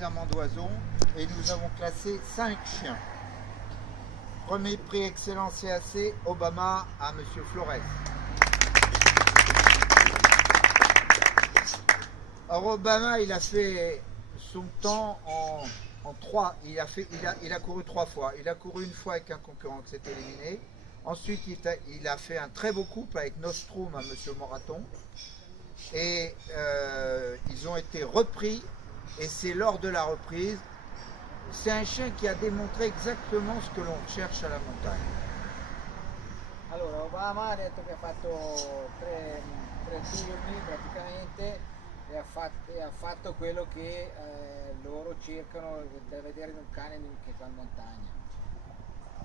suffisamment d'oiseaux et nous avons classé 5 chiens. Premier prix Excellence CAC, Obama à Monsieur Flores. Alors Obama, il a fait son temps en 3. Il a couru 3 fois. Il a couru une fois avec un concurrent qui s'est éliminé. Ensuite, il a fait un très beau couple avec Nostrum à Monsieur Moraton. Et ils ont été repris. Et c'est lors de la reprise, c'est un chien qui a démontré exactement ce que l'on cherche à la montagne. Allora, Obama ha detto che ha fatto tre turni praticamente e ha fatto quello che loro cercano da vedere in un cane che va in montagna.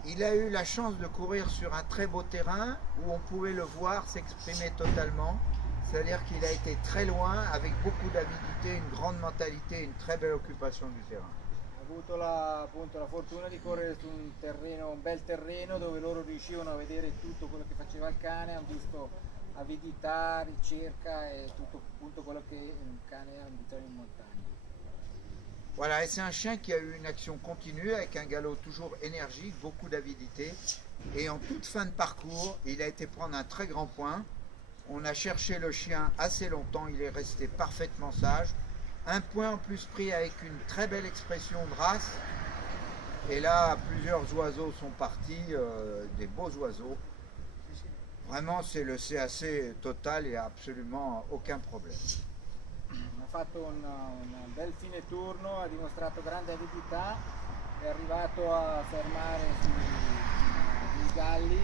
Il a eu la chance de courir sur un très beau terrain où on pouvait le voir s'exprimer totalement. C'est-à-dire qu'il a été très loin avec beaucoup d'avidité, une grande mentalité, une très belle occupation du terrain. Ha avuto appunto la fortuna di correre su un bel terreno dove loro riuscivano a vedere tutto quello che faceva il cane, hanno visto avidità, ricerca et tutto appunto quello che un cane ha bisogno in montagna. Voilà, et c'est un chien qui a eu une action continue avec un galop toujours énergique, beaucoup d'avidité. Et en toute fin de parcours, il a été prendre un très grand point. On a cherché le chien assez longtemps, il est resté parfaitement sage. Un point en plus pris avec une très belle expression de race. Et là, plusieurs oiseaux sont partis, des beaux oiseaux. Vraiment, c'est le CAC total, il n'y a absolument aucun problème. Ha fatto un bel fine turno, ha dimostrato grande avidità, è arrivato a fermare sui galli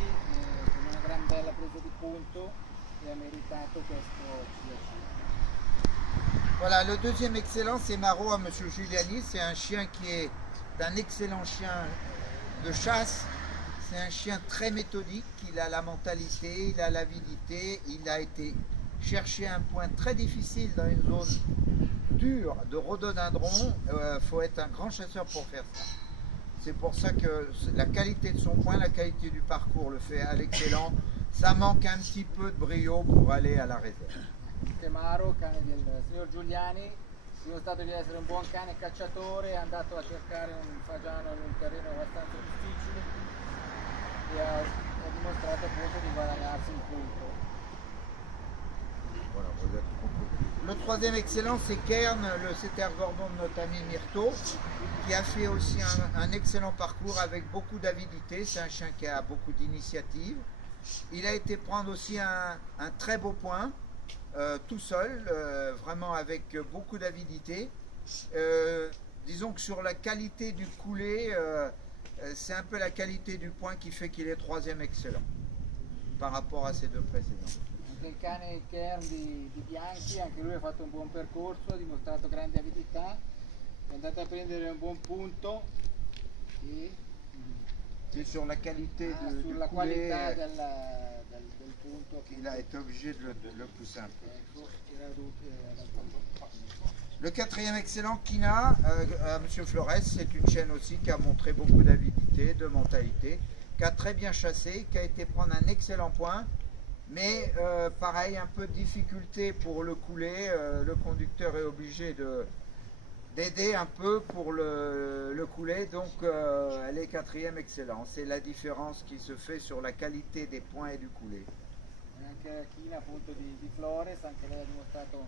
con una gran bella presa di punto et a méritato questo CAC. Voilà, le deuxième excellent, c'est Maro à Monsieur Giuliani. C'est un chien qui est un excellent chien de chasse. C'est un chien très méthodique. Il a la mentalité, il a l'avidité. Il a été chercher un point très difficile dans une zone dure de rhododendron. Faut être un grand chasseur pour faire ça. C'est pour ça que la qualité de son point, la qualité du parcours le fait à l'excellent. Ça manque un petit peu de brio pour aller à la réserve. Anche Maro, cane del signor Giuliani, è dimostrato di essere un buon cane cacciatore, è andato a cercare un fagiano in un terreno abbastanza difficile e ha dimostrato appunto di guadagnarsi il punto. Voilà, vous êtes compris. Le troisième excellent, c'est Kern, le setter Gordon de notre ami Myrto, qui a fait aussi un excellent parcours avec beaucoup d'avidité. C'est un chien qui a beaucoup d'initiative. Il a été prendre aussi un très beau point, tout seul, vraiment avec beaucoup d'avidité. Disons que sur la qualité du coulé, c'est un peu la qualité du point qui fait qu'il est troisième excellent par rapport à ses deux précédents. Anche il cane Kern di Bianchi, anche lui ha fatto un buon percorso, ha dimostrato grande avidità, è andato a prendere un buon punto Et sur la qualité du sulla coulé, qualità del punto il a été obligé de le pousser un peu. ecco, era Le quatrième excellent, Kina, Monsieur Flores, c'est une chienne aussi qui a montré beaucoup d'avidité, de mentalité, qui a très bien chassé, qui a été prendre un excellent point, mais pareil, un peu de difficulté pour le couler. Le conducteur est obligé d'aider un peu pour le couler, donc elle est quatrième excellent. C'est la différence qui se fait sur la qualité des points et du coulé. anche la china appunto di Flores, anche lei ha dimostrato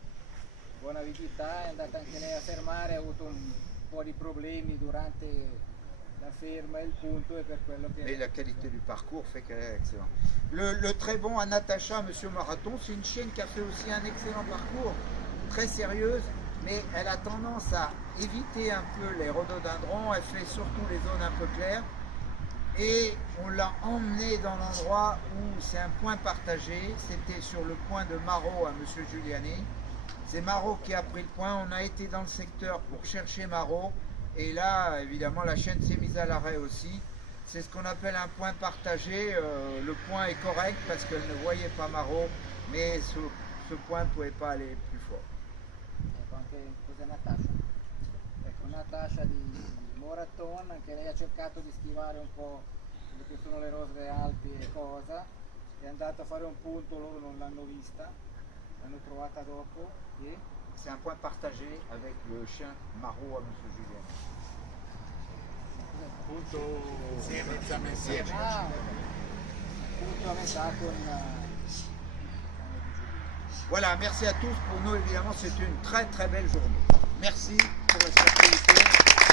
buona avidità, è andata anche lei a fermare, ha avuto un po' di problemi durante la ferma e il punto e per quello che... Mais la qualité du parcours fait qu'elle est excellente. Le très bon à Natacha, Monsieur Marathon, c'est une chienne qui a fait aussi un excellent parcours, très sérieuse, mais elle a tendance à éviter un peu les rhododendrons, elle fait surtout les zones un peu claires. Et on l'a emmené dans l'endroit où c'est un point partagé, c'était sur le point de Maro à Monsieur Giuliani. C'est Maro qui a pris le point, on a été dans le secteur pour chercher Maro, et là évidemment la chienne s'est mise à l'arrêt aussi. C'est ce qu'on appelle un point partagé, le point est correct parce qu'elle ne voyait pas Maro, mais ce point ne pouvait pas aller plus fort. Ecco, anche cos'è Natasha? Ecco, Natasha di Moraton, anche lei ha cercato di schivare un po' quelle che sono le rose Alpi e cosa, è andata a fare un punto, loro non l'hanno vista, l'hanno trovata dopo e c'est un point partagé avec le chien Maro à M. Julien. Appunto, Insieme. appunto a metà con Voilà, merci à tous. Pour nous, évidemment, c'est une très très belle journée. Merci pour la sportivité.